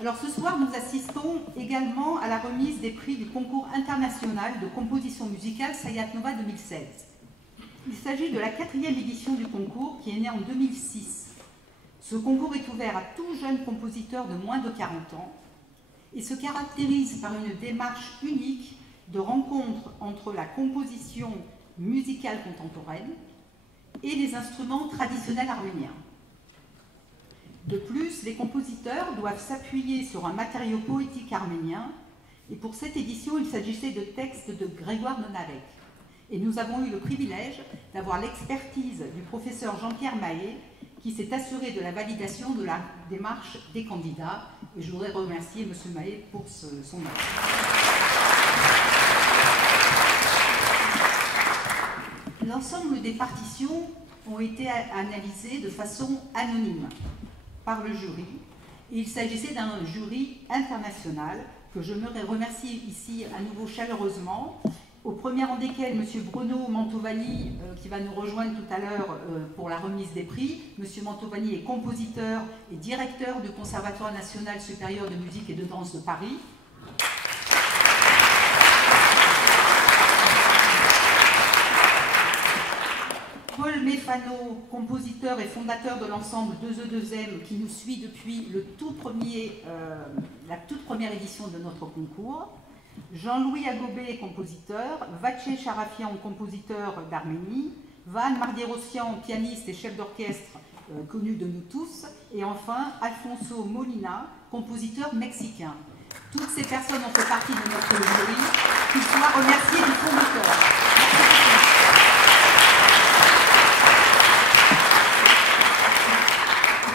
Alors ce soir, nous assistons également à la remise des prix du concours international de composition musicale Sayat Nova 2016. Il s'agit de la 4e édition du concours qui est née en 2006. Ce concours est ouvert à tout jeune compositeur de moins de 40 ans et se caractérise par une démarche unique de rencontre entre la composition musicale contemporaine et les instruments traditionnels arméniens. De plus, les compositeurs doivent s'appuyer sur un matériau poétique arménien et pour cette édition, il s'agissait de textes de Grégoire Nonarek. Et nous avons eu le privilège d'avoir l'expertise du professeur Jean-Pierre Mahé qui s'est assuré de la validation de la démarche des candidats. Et je voudrais remercier M. Mahé pour son œuvre. L'ensemble des partitions ont été analysées de façon anonyme par le jury. Et il s'agissait d'un jury international que je me remercie ici à nouveau chaleureusement, au premier rang desquels M. Bruno Mantovani, qui va nous rejoindre tout à l'heure pour la remise des prix. M. Mantovani est compositeur et directeur du Conservatoire national supérieur de musique et de danse de Paris. Paul Méfano, compositeur et fondateur de l'ensemble 2E2M, qui nous suit depuis la toute première édition de notre concours. Jean-Louis Agobé, compositeur. Vatché Charafian, compositeur d'Arménie. Van Mardirossian, pianiste et chef d'orchestre connu de nous tous. Et enfin, Alfonso Molina, compositeur mexicain. Toutes ces personnes ont fait partie de notre jury. Qu'ils soient remerciés du fond du cœur.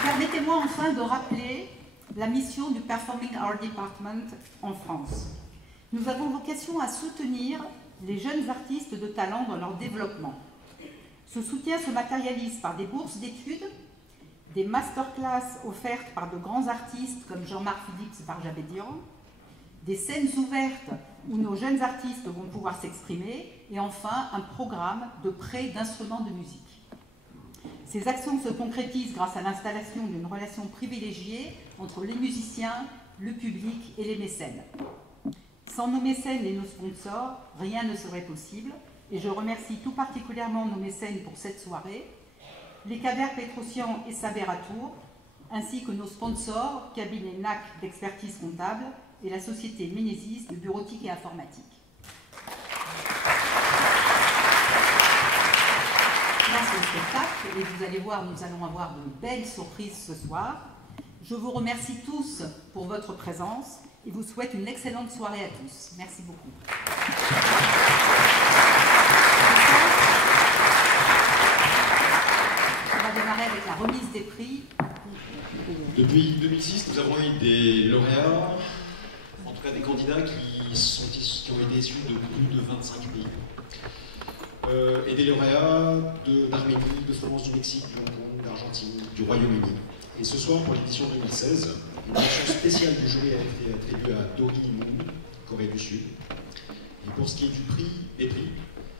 Permettez-moi enfin de rappeler la mission du Performing Arts Department en France. Nous avons vocation à soutenir les jeunes artistes de talent dans leur développement. Ce soutien se matérialise par des bourses d'études, des masterclass offertes par de grands artistes comme Jean-Marc Philippe Barjabédian, des scènes ouvertes où nos jeunes artistes vont pouvoir s'exprimer, et enfin un programme de prêt d'instruments de musique. Ces actions se concrétisent grâce à l'installation d'une relation privilégiée entre les musiciens, le public et les mécènes. Sans nos mécènes et nos sponsors, rien ne serait possible, et je remercie tout particulièrement nos mécènes pour cette soirée, les Kader Petrosian et Saber Atour, ainsi que nos sponsors, cabinet NAC d'expertise comptable et la société Ménésis de bureautique et informatique. Grâce au spectacle, et vous allez voir, nous allons avoir de belles surprises ce soir. Je vous remercie tous pour votre présence et vous souhaite une excellente soirée à tous. Merci beaucoup. On va démarrer avec la remise des prix. Depuis 2006, nous avons eu des lauréats, en tout cas des candidats qui ont été issus de plus de 25 pays. Et des lauréats d'Arménie, de France, du Mexique, du Hong Kong, d'Argentine, du Royaume-Uni. Et ce soir, pour l'édition 2016, une mention spéciale du jury a été attribuée à Dori Moon, Corée du Sud. Et pour ce qui est des prix,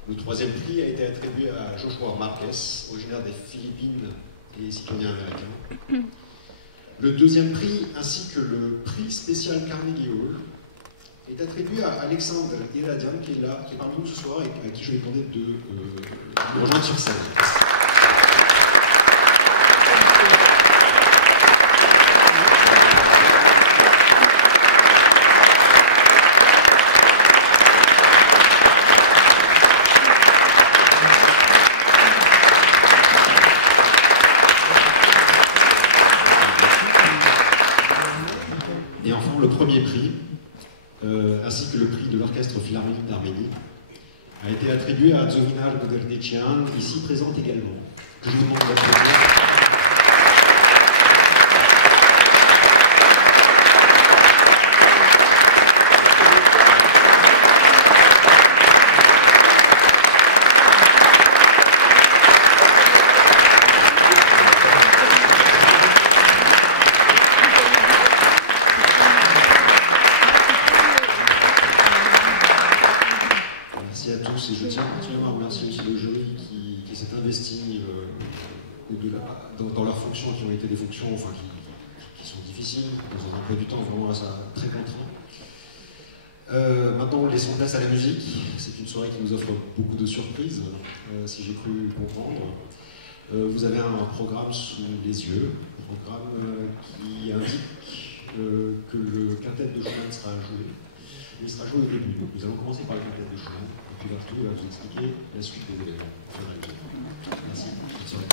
le 3e prix a été attribué à Joshua Marquez, originaire des Philippines et citoyen américain. Le 2e prix, ainsi que le prix spécial Carnegie Hall, est attribué à Alexandre Iradian, qui est là, qui est parmi nous ce soir et à qui je vais demander de nous rejoindre sur scène. Et enfin, le 1er prix, ainsi que le prix de l'Orchestre Philharmonique d'Arménie, a été attribué à Zovinar Goderdecian, ici présente également, que je vous demande d'applaudir. Et je tiens particulièrement à remercier aussi le jury qui s'est investi dans leurs fonctions qui ont été des fonctions qui sont différentes. difficile, dans un emploi du temps vraiment très contraint. Maintenant, laissons place à la musique. C'est une soirée qui nous offre beaucoup de surprises, si j'ai cru comprendre. Vous avez un programme sous les yeux, un programme qui indique que le quintet de Schumann sera joué. Il sera joué au début. Donc nous allons commencer par le quintet de Schumann, et puis Berthoud va vous expliquer la suite des événements. Merci. Bonne soirée.